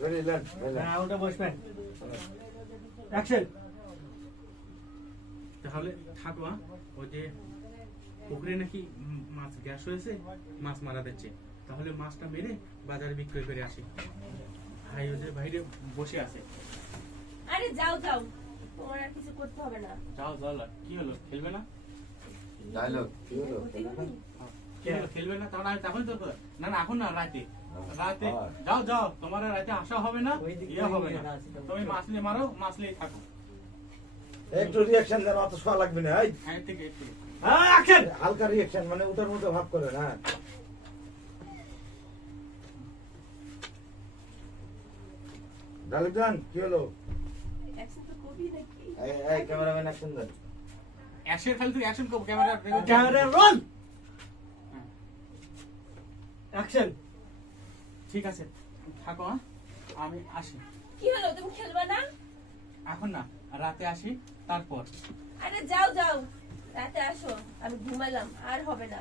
হ্যাঁ ওটা বসবেন অ্যাকশন তাহলে থাকো ওই যে পুকুরে নাকি মাছ গ্যাস হয়েছে, মাছ মারা দিচ্ছে, তাহলে মাছটা মেরে বাজারে বিক্রয় করে আসি। ভাই ওদের বাইরে বসে আছে। আরে যাও যাও, তোমার আর কিছু করতে হবে না। যাও যাও, কি হলো খেলবে না? ডায়লগ কি হলো? কি হলো খেলবে না? তখন আমি তখন তো না না এখন না, রাতে রাতে যাও যাও, তোমার আর রাতে আসা হবে না, ইয়ে হবে না, তুমি মাছ নিয়ে মারো, মাছ নিয়ে থাকো। একটু রিঅ্যাকশন দেন, অত শোয়া লাগবে না। এই হ্যাঁ ঠিক আছে। হ্যাঁ অ্যাকশন হালকা রিঅ্যাকশন, মানে ওটার মতো ভাব করে না। ডায়লগ দেন, কি হলো? অ্যাকশন তো কবি নাকি? এই ক্যামেরাম্যান অ্যাকশন দেন। অ্যাকশন খালি তুই অ্যাকশন করো, ক্যামেরা ক্যামেরা রোল অ্যাকশন ঠিক আছে থাকো, আমি আসি। কি হলো, তুমি খেলবে না? এখন না, রাতে আসি তারপর। আরে যাও যাও, রাতে আসো, আমি ঘুমালাম, আর হবে না।